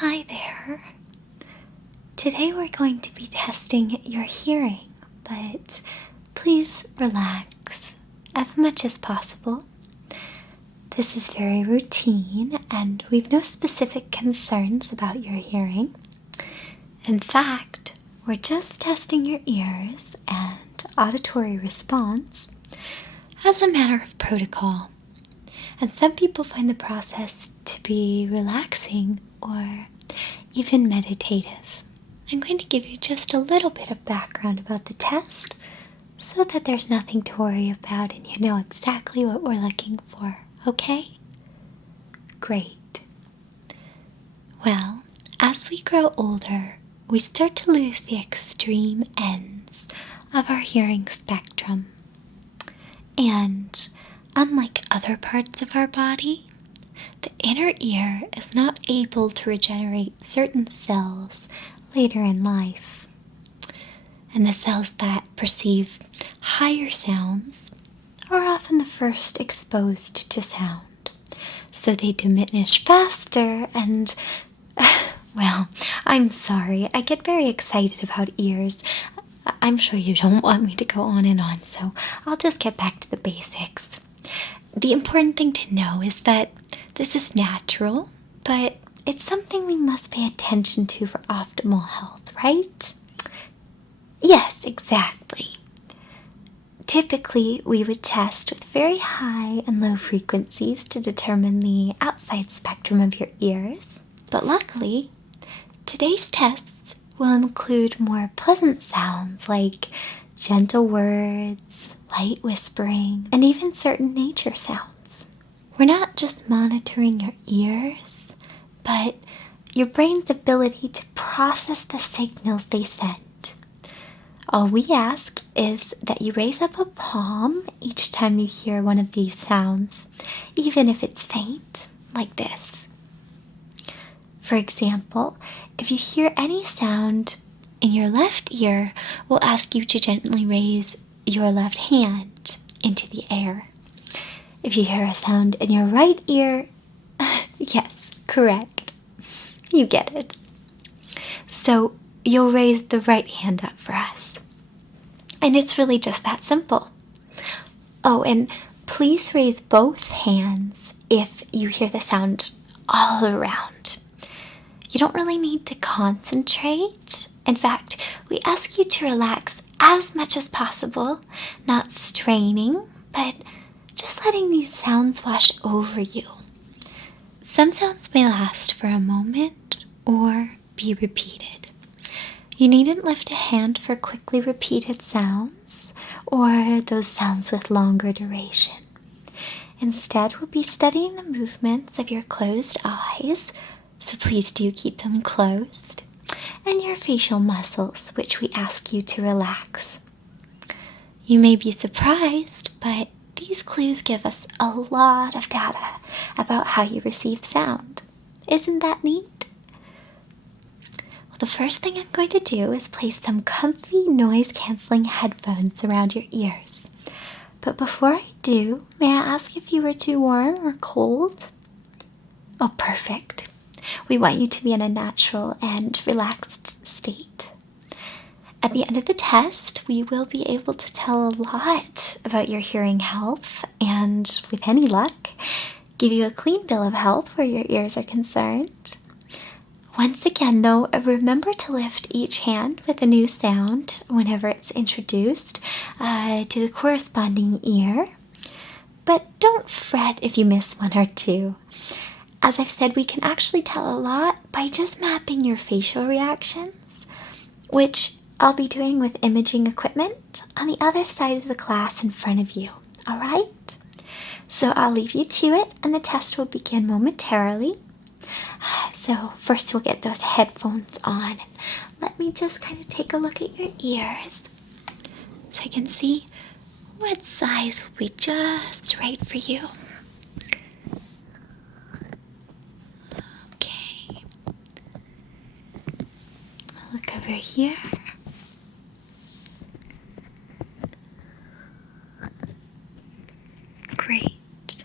hi there. Today we're going to be testing your hearing, but please relax as much as possible. This is very routine and we've no specific concerns about your hearing. In fact, we're just testing your ears and auditory response as a matter of protocol. And some people find the process to be relaxing or even meditative. I'm going to give you just a little bit of background about the test so that there's nothing to worry about and you know exactly what we're looking for, okay? Great. Well, as we grow older, we start to lose the extreme ends of our hearing spectrum. And unlike other parts of our body, the inner ear is not able to regenerate certain cells later in life. And the cells that perceive higher sounds are often the first exposed to sound. So they diminish faster and, well, I'm sorry, I get very excited about ears. I'm sure you don't want me to go on and on, so I'll just get back to the basics. The important thing to know is that this is natural, but it's something we must pay attention to for optimal health, right? Yes, exactly. Typically, we would test with very high and low frequencies to determine the outside spectrum of your ears. But luckily, today's tests will include more pleasant sounds like gentle words, light whispering, and even certain nature sounds. We're not just monitoring your ears, but your brain's ability to process the signals they send. All we ask is that you raise up a palm each time you hear one of these sounds, even if it's faint, like this. For example, if you hear any sound in your left ear, we'll ask you to gently raise your left hand into the air. If you hear a sound in your right ear, yes, correct. You get it. So you'll raise the right hand up for us. And it's really just that simple. Oh, and please raise both hands if you hear the sound all around. You don't really need to concentrate. In fact, we ask you to relax as much as possible, not straining, but just letting these sounds wash over you. Some sounds may last for a moment or be repeated. You needn't lift a hand for quickly repeated sounds or those sounds with longer duration. Instead, we'll be studying the movements of your closed eyes, so please do keep them closed, and your facial muscles, which we ask you to relax. You may be surprised, but these clues give us a lot of data about how you receive sound. Isn't that neat? Well, the first thing I'm going to do is place some comfy noise-canceling headphones around your ears. But before I do, may I ask if you were too warm or cold? Oh, perfect. We want you to be in a natural and relaxed state. At the end of the test, we will be able to tell a lot about your hearing health and, with any luck, give you a clean bill of health where your ears are concerned. Once again, though, remember to lift each hand with a new sound whenever it's introduced to the corresponding ear. But don't fret if you miss one or two. As I've said, we can actually tell a lot by just mapping your facial reactions, which I'll be doing with imaging equipment on the other side of the class in front of you, alright? So I'll leave you to it and the test will begin momentarily. So first we'll get those headphones on and let me just kind of take a look at your ears so I can see what size will be just right for you. Okay. I'll look over here. Great.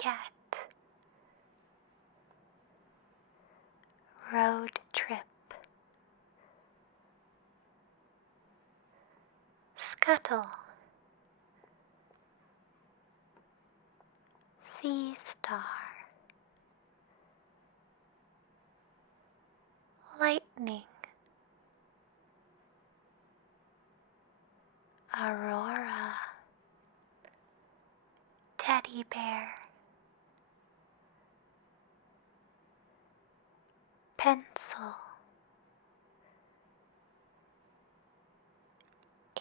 cat. Road trip. Scuttle. Sea star. Lightning. Aurora. Teddy bear. Pencil.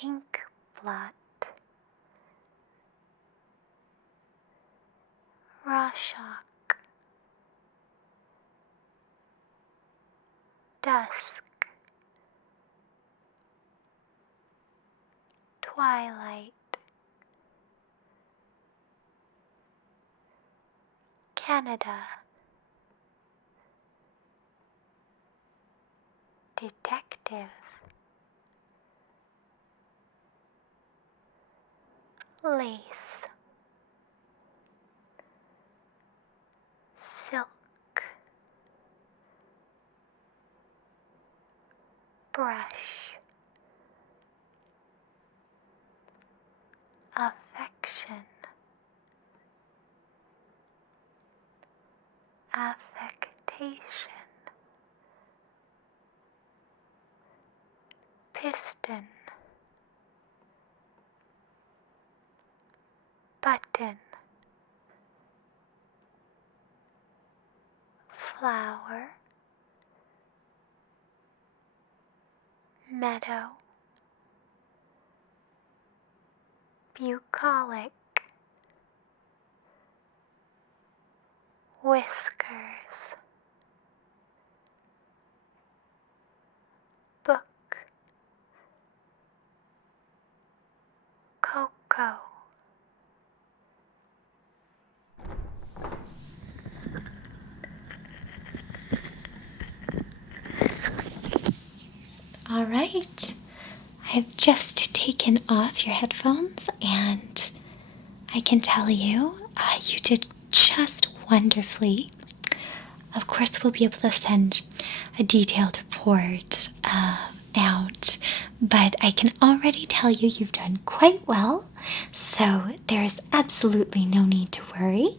Ink blot. Rorschach. Dusk. Twilight. Canada. Detective. Lace. Silk. Brush. Affection. Affectation. Piston. Button. Flower. Meadow. Bucolic. Whiskers. Book. Cocoa. All right, I've just taken off your headphones and I can tell you, you did just wonderfully. Of course, we'll be able to send a detailed report out, but I can already tell you you've done quite well, so there's absolutely no need to worry.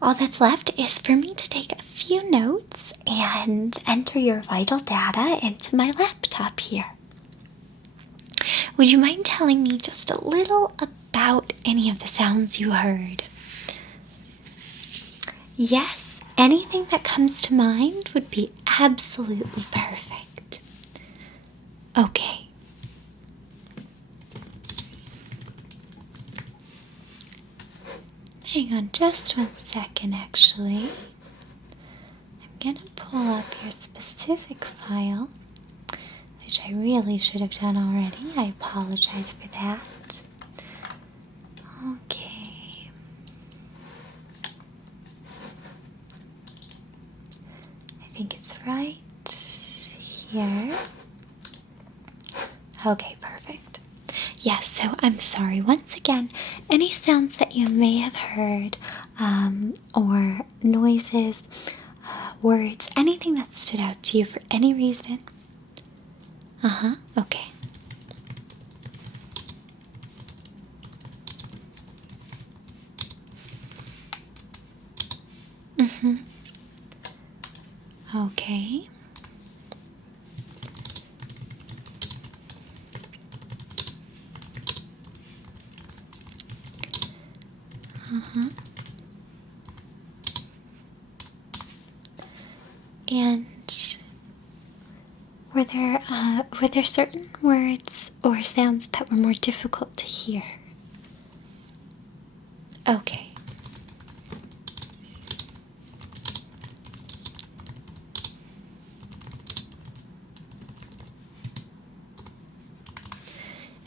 All that's left is for me to take a few notes and enter your vital data into my laptop here. Would you mind telling me just a little about any of the sounds you heard? Yes, anything that comes to mind would be absolutely perfect. Okay. Hang on just 1 second, actually. I'm going to pull up your specific file, which I really should have done already. I apologize for that. Okay. I think it's right here. Okay, perfect. Yes, so I'm sorry. Once again, any sounds that you may have heard, or noises, words, anything that stood out to you for any reason? Okay. Okay. And were there certain words or sounds that were more difficult to hear? Okay.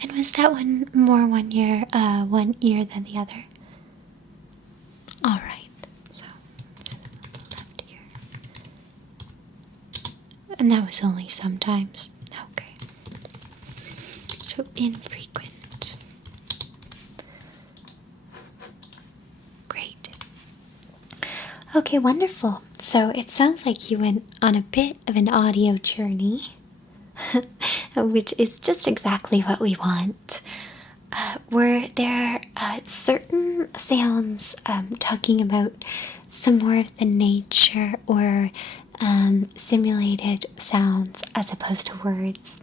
And was that one more one ear than the other? All right. So left ear. And that was only sometimes. Okay. So infrequent. Great. Okay, wonderful. So it sounds like you went on a bit of an audio journey, which is just exactly what we want. Were there certain sounds talking about some more of the nature or simulated sounds as opposed to words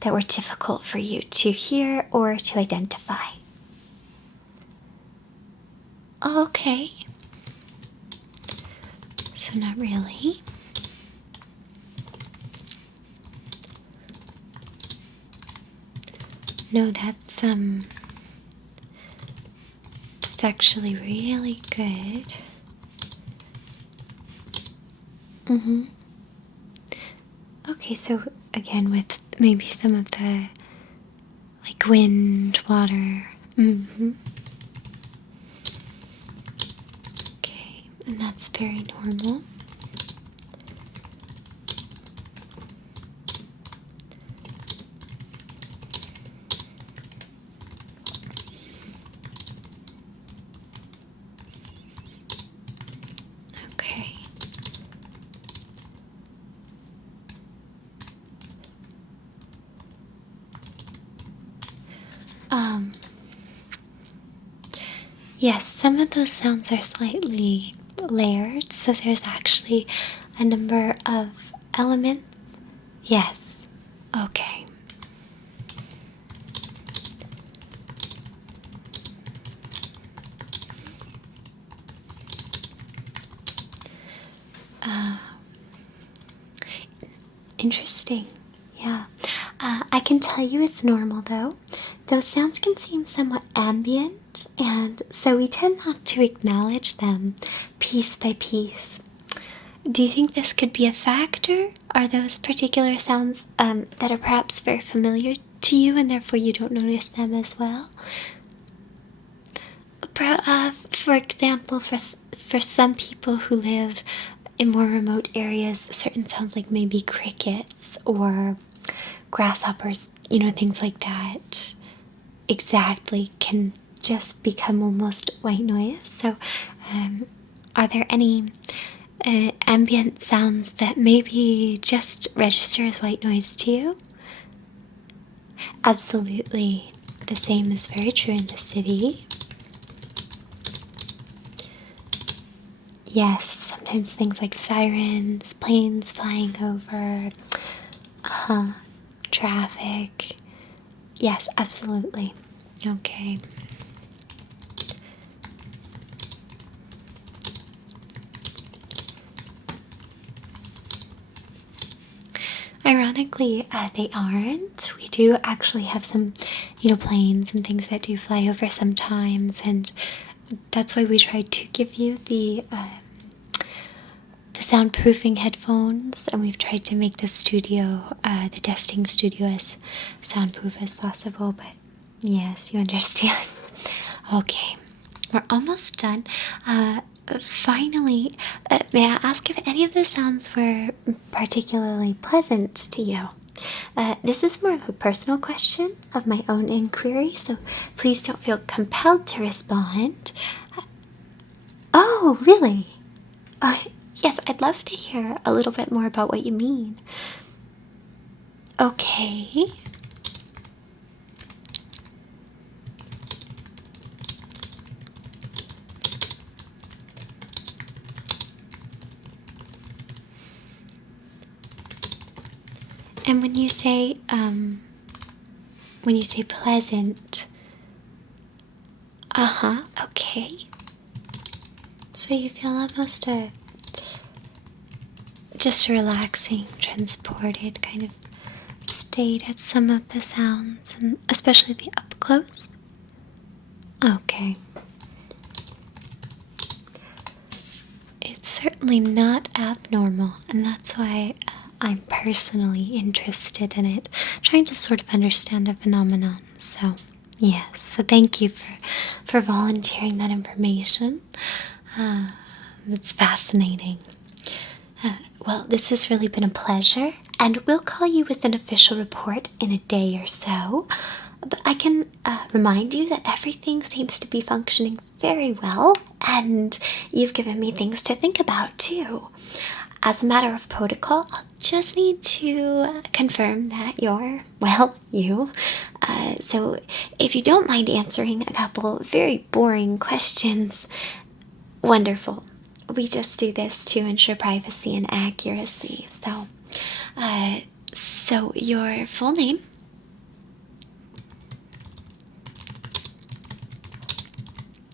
that were difficult for you to hear or to identify? Okay. So not really. No, that's actually really good. Okay, so again with maybe some of the like wind, water. Okay, and that's very normal. Okay. Yes, some of those sounds are slightly layered, so there's actually a number of elements. Yes. Okay. Interesting. Yeah. I can tell you it's normal though. Those sounds can seem somewhat ambient, and so we tend not to acknowledge them piece by piece. Do you think this could be a factor? Are those particular sounds that are perhaps very familiar to you and therefore you don't notice them as well? For example, for some people who live in more remote areas, certain sounds like maybe crickets or grasshoppers, things like that, exactly, can just become almost white noise. So, are there any ambient sounds that maybe just register as white noise to you? Absolutely. The same is very true in the city. Yes, sometimes things like sirens, planes flying over, traffic. Yes, absolutely. Okay. Ironically, they aren't. We do actually have some, planes and things that do fly over sometimes, and that's why we tried to give you the soundproofing headphones, and we've tried to make the studio, the testing studio, as soundproof as possible. But yes, you understand. Okay, we're almost done. Finally, may I ask if any of the sounds were particularly pleasant to you? This is more of a personal question of my own inquiry, so please don't feel compelled to respond. Oh, really? Yes, I'd love to hear a little bit more about what you mean. Okay. And when you say pleasant, okay. So you feel almost just a relaxing, transported kind of state at some of the sounds, and especially the up close? Okay. It's certainly not abnormal, and that's why I'm personally interested in it, trying to sort of understand a phenomenon. So, yes, so thank you for volunteering that information. It's fascinating. Well, this has really been a pleasure, and we'll call you with an official report in a day or so. But I can remind you that everything seems to be functioning very well, and you've given me things to think about too. As a matter of protocol, I'll just need to confirm that you're, well, you. So if you don't mind answering a couple very boring questions, wonderful. We just do this to ensure privacy and accuracy. So your full name?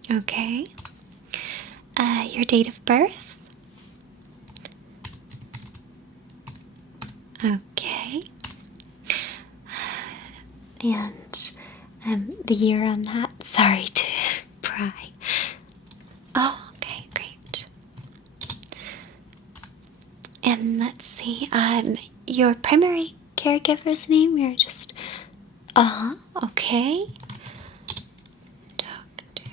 Okay. Your date of birth? Okay. And the year on that? Sorry to pry. Oh, okay, great. And let's see, your primary caregiver's name? You're just, okay. Doctor.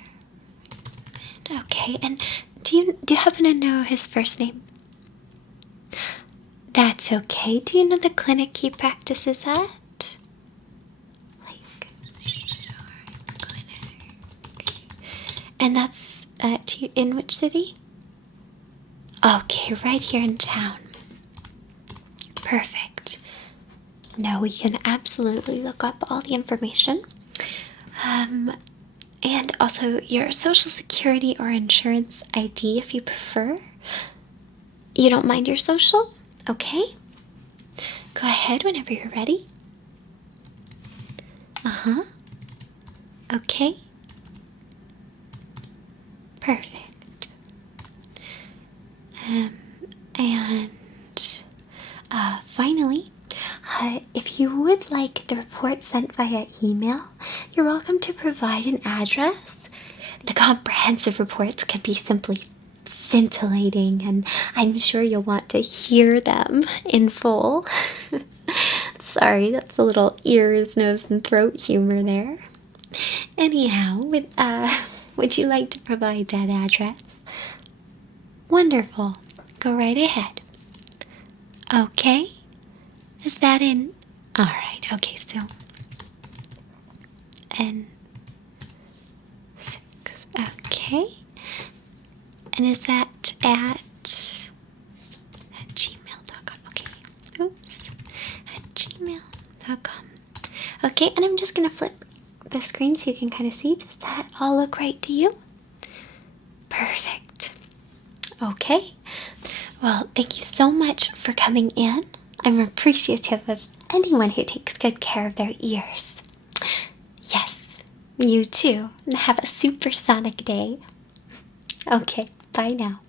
Okay, and do you happen to know his first name? That's okay. Do you know the clinic he practices at? And that's in which city? Okay, right here in town. Perfect. No, we can absolutely look up all the information. And also your social security or insurance ID if you prefer. You don't mind your social? Okay. Go ahead whenever you're ready. Okay. Perfect. And finally, if you would like the report sent via email, you're welcome to provide an address. The comprehensive reports can be simply scintillating, and I'm sure you'll want to hear them in full. Sorry, that's a little ears, nose, and throat humor there. Anyhow, would you like to provide that address? Wonderful. Go right ahead. Okay. Is that in? Alright, okay, so N6. Okay. And is that at gmail.com? Okay. Oops. At gmail.com. Okay, and I'm just gonna flip the screen so you can kind of see. Does that all look right to you? Perfect. Okay. Well, thank you so much for coming in. I'm appreciative of anyone who takes good care of their ears. Yes, you too. And have a supersonic day. Okay, bye now.